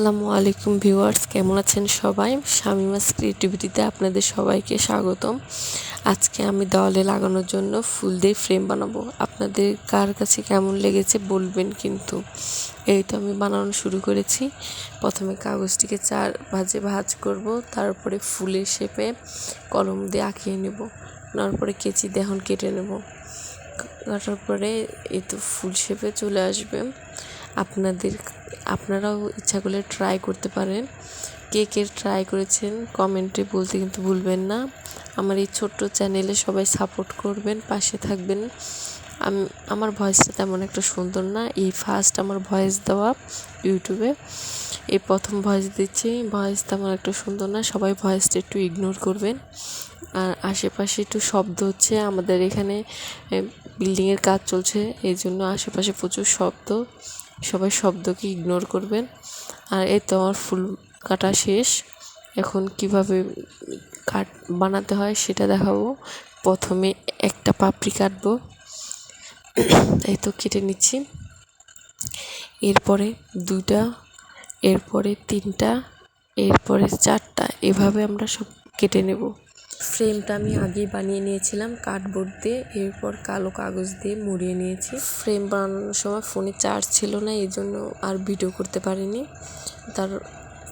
আসসালামু আলাইকুম ভিউয়ার্স, কেমন আছেন সবাই? শামিমাস ক্রিয়েটিভিটিতে আপনাদের সবাইকে স্বাগতম। আজকে আমি দেওয়ালে লাগানোর জন্য ফুল দিয়ে ফ্রেম বানাবো। আপনাদের কার কাছে কেমন লেগেছে বলবেন কিন্তু। এই তো আমি বানানো শুরু করেছি। প্রথমে কাগজটিকে 4 ভাঁজে ভাঁজ করব, তারপরে ফুলের শেপে কলম দিয়ে আঁকিয়ে নেব। তারপরে কেচি দিয়ে এখন কেটে নেব। কাটার পরে এই তো ফুল শেপে চলে আসবে। আপনারাও ইচ্ছা করলে ট্রাই করতে পারেন। কে কে ট্রাই করেছেন কমেন্টে বলতে কিন্তু ভুলবেন না। আমার এই ছোট্ট চ্যানেলে সবাই সাপোর্ট করবেন, পাশে থাকবেন। আমার ভয়েসটা তেমন একটা সুন্দর না, এই ফার্স্ট আমার ভয়েস দেওয়া ইউটিউবে, এই প্রথম ভয়েস দিচ্ছি। ভয়েস তেমন একটা সুন্দর না, সবাই ভয়েসটা একটু ইগনোর করবেন। আর আশেপাশে একটু শব্দ হচ্ছে, আমাদের এখানে বিল্ডিংয়ের কাজ চলছে, এই জন্য আশেপাশে প্রচুর শব্দ, সবাই শব্দকে ইগনোর করবেন। আর এই তো আমার ফুল কাটা শেষ। এখন কিভাবে বানাতে হয় সেটা দেখাবো। প্রথমে একটা পাপড়ি কাটবো, এই তো কেটে নিচ্ছি। এরপরে 2টা, এরপরে 3টা, এরপরে 4টা, এভাবে আমরা সব কেটে নেব। ফ্রেমটা আমি আগেই বানিয়ে নিয়েছিলাম কার্ডবোর্ড দিয়ে, এরপর কালো কাগজ দিয়ে মুড়িয়ে নিয়েছি। ফ্রেম বানানোর সময় ফোনে চার্জ ছিল না, এই জন্য আর ভিডিও করতে পারিনি,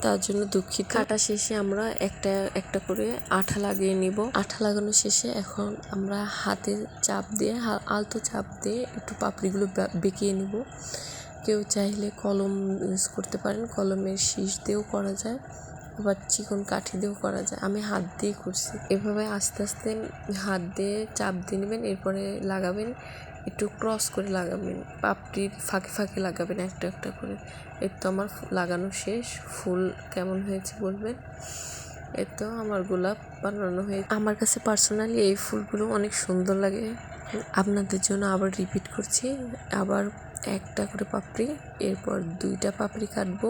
তার জন্য দুঃখিত। কাটা শেষে আমরা একটা একটা করে আঠা লাগিয়ে নিব। আঠা লাগানো শেষে এখন আমরা হাতে চাপ দিয়ে, আলতো চাপ দিয়ে একটু পাপড়িগুলো বেঁকিয়ে নিব। কেউ চাইলে কলম ইউজ করতে পারেন, কলমের শীষ দিয়েও করা যায়, আবার চিকন কাঠি দিয়েও করা যায়। আমি হাত দিয়ে করছি। এভাবে আস্তে আস্তে হাত দিয়ে চাপ দিয়ে নেবেন, এরপরে লাগাবেন, একটু ক্রস করে লাগাবেন, পাপড়ির ফাঁকে ফাঁকে লাগাবেন একটা একটা করে। এই তো আমার লাগানো শেষ। ফুল কেমন হয়েছে বলবেন। এই তো আমার গোলাপ বানানো হয়েছে। আমার কাছে পার্সোনালি এই ফুলগুলো অনেক সুন্দর লাগে। আপনাদের জন্য আবার রিপিট করছি, আবার একটা করে পাপড়ি, এরপর 2টা পাপড়ি কাটবো,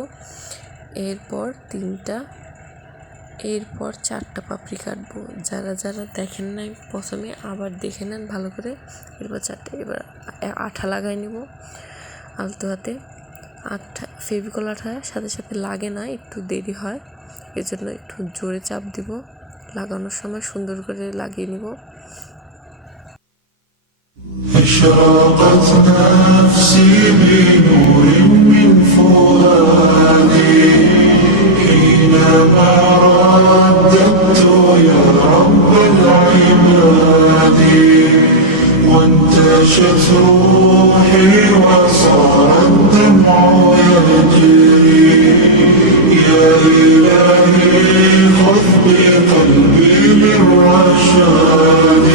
এরপর 3টা, এরপর 4টা পাপড়ি কাটবো। যারা যারা দেখেন নাই প্রথমে আবার দেখে নেন ভালো করে। এরপর 4টা, এবার আঠা লাগাই নেব আলতো হাতে। আঠা ফেভিকল আঠা সাথে সাথে লাগে না, একটু দেরি হয়, এজন্য একটু জোরে চাপ দিব। লাগানোর সময় সুন্দর করে লাগিয়ে নিব। أشرقت نفسي بنور من فؤادي حينما رددت يا رب العباد وانتشت روحي وصار الدمع يجري يا إلهي خذ بقلبي للرشاد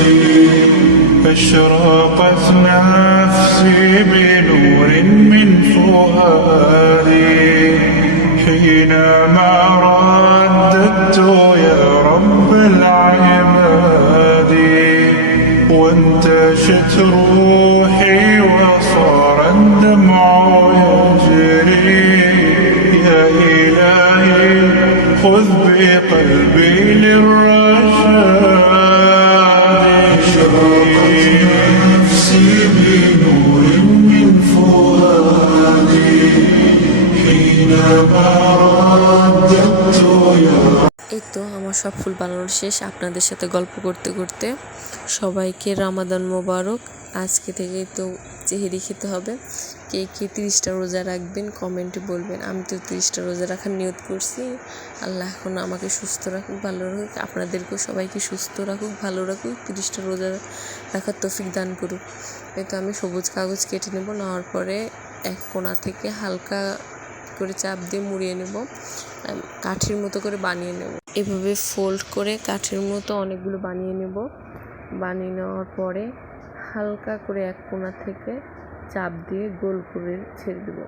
أشرقت نفسي بنور من فؤادي حينما رددت يا رب العباد وانتشت روحي وصار الدمع يجري يا إلهي خذ بقلبي للرشاد نفسي بنور من فؤادي حينما رددت يا এই তো আমার সব ফুল বানানোর শেষ। আপনাদের সাথে গল্প করতে করতে সবাইকে রমাদান মোবারক। আজকে থেকে তো সেহরি খেতে হবে। কে কে 30টা রোজা রাখবেন কমেন্টে বলবেন। আমি তো 30টা রোজা রাখার নিয়ত করছি। আল্লাহ এখন আমাকে সুস্থ রাখুক, ভালো রাখুক, আপনাদেরকেও সবাইকে সুস্থ রাখুক, ভালো রাখুক, 30টা রোজা রাখার তৌফিক দান করুক। এই তো আমি সবুজ কাগজ কেটে নেব, নেওয়ার পরে এক কোণা থেকে হালকা করে চাপ দিয়ে মুড়িয়ে নেব, কাঠির মতো করে বানিয়ে নেব। এভাবে ফোল্ড করে কাঠির মতো অনেকগুলো বানিয়ে নেব। বানিয়ে নেওয়ার পরে হালকা করে এক কোণা থেকে চাপ দিয়ে গোল করে ছেড়ে দেব।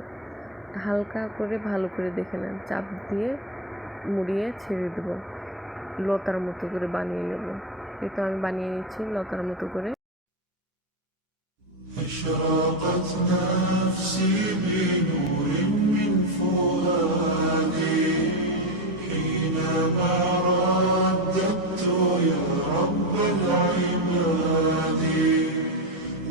হালকা করে ভালো করে দেখে নেন, চাপ দিয়ে মুড়িয়ে ছেড়ে দেব, লতার মতো করে বানিয়ে নেব। এই তো আমি বানিয়ে নিচ্ছি লতার মতো করে। أشرقت نفسي بنور من فؤادي حينما رددت يا رب العباد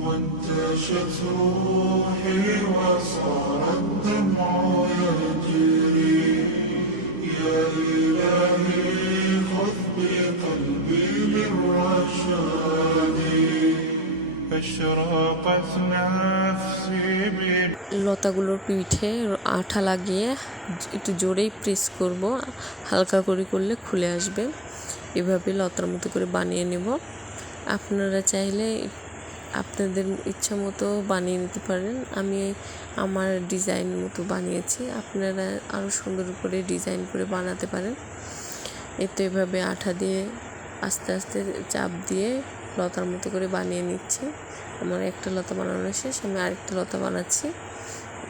وانتشت روحي وصار الدمع يجري أشرقت نفسي লতাগুলোর পিঠে আঠা লাগিয়ে একটু জোরেই প্রেস করব, হালকা করে করলে খুলে আসবে। এভাবে লতার মতো করে বানিয়ে নেব। আপনারা চাইলে আপনাদের ইচ্ছা মতো বানিয়ে নিতে পারেন। আমি আমার ডিজাইন মতো বানিয়েছি, আপনারা আরও সুন্দর করে ডিজাইন করে বানাতে পারেন। তো এভাবে আঠা দিয়ে আস্তে আস্তে চাপ দিয়ে লতার মতো করে বানিয়ে নিচ্ছি। আমার একটা লতা বানানো শেষ, আমি আরেকটা লতা বানাচ্ছি।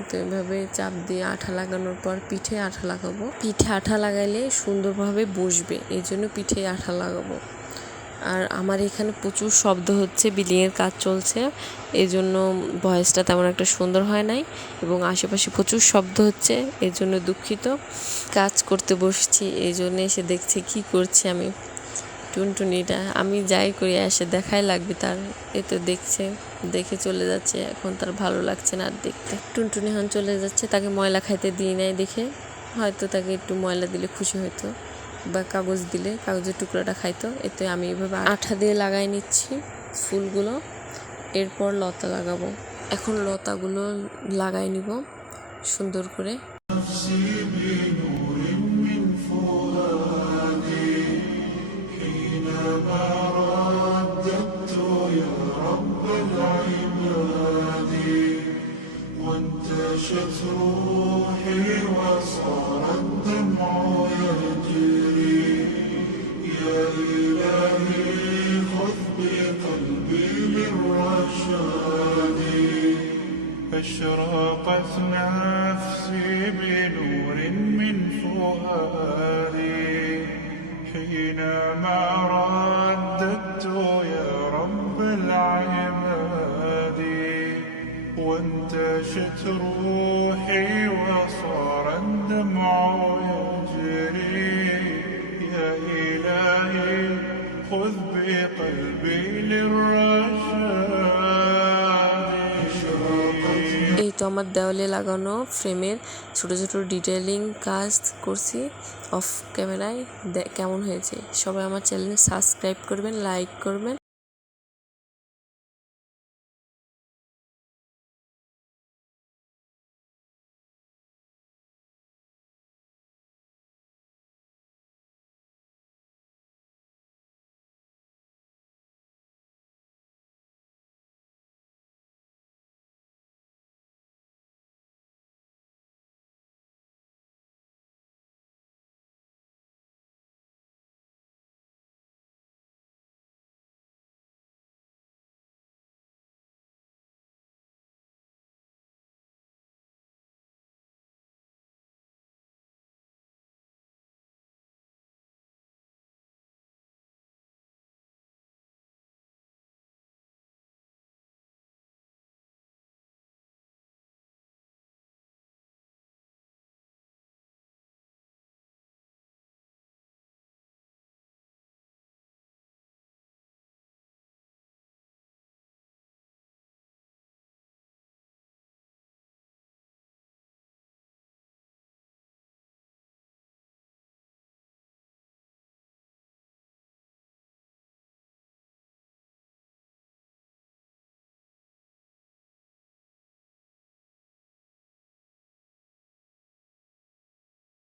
তো এভাবে চাপ দিয়ে আঠা লাগানোর পর পিঠে আঠা লাগাবো। পিঠে আঠা লাগাইলে সুন্দরভাবে বসবে, এই জন্য পিঠে আঠা লাগাবো। আর আমার এখানে প্রচুর শব্দ হচ্ছে, বিল্ডিংয়ের কাজ চলছে, এই জন্য ভয়েসটা তেমন একটা সুন্দর হয় নাই এবং আশেপাশে প্রচুর শব্দ হচ্ছে, এই জন্য দুঃখিত। কাজ করতে বসছি, এই জন্য এসে দেখছে কি করছি আমি। টুনটুনিটা আমি যাই করি এসে দেখাই লাগবে তার, এ তো দেখছে, দেখে চলে যাচ্ছে। এখন তার ভালো লাগছে না আর দেখতে। টুনটুনি এখন চলে যাচ্ছে, তাকে ময়লা খাইতে দিই নাই দেখে, হয়তো তাকে একটু ময়লা দিলে খুশি হতো বা কাগজ দিলে কাগজের টুকরাটা খাইতো। এতে আমি এভাবে আঠা দিয়ে লাগাই নিচ্ছি ফুলগুলো, এরপর লতা লাগাবো। এখন লতাগুলো লাগাই নিব সুন্দর করে। نفسي بنور من فؤادي حينما رددت يا رب العباد وانتشت روحي وصار الدمع يجري يا إلهي خذ بقلبي للرشاد أشرقت نفسي بنور من فؤادي حينما رددت يا رب العباد وانتشت روحي وصار الدمع يجري يا إلهي خذ بقلبي للرشاد এই তো আমার দেওয়ালে লাগানো ফ্রেমের ছোট ছোট ডিটেলিং কাজ করছি অফ ক্যামেরায়। কেমন হয়েছে সবাই আমার চ্যানেলে সাবস্ক্রাইব করবেন, লাইক করবেন।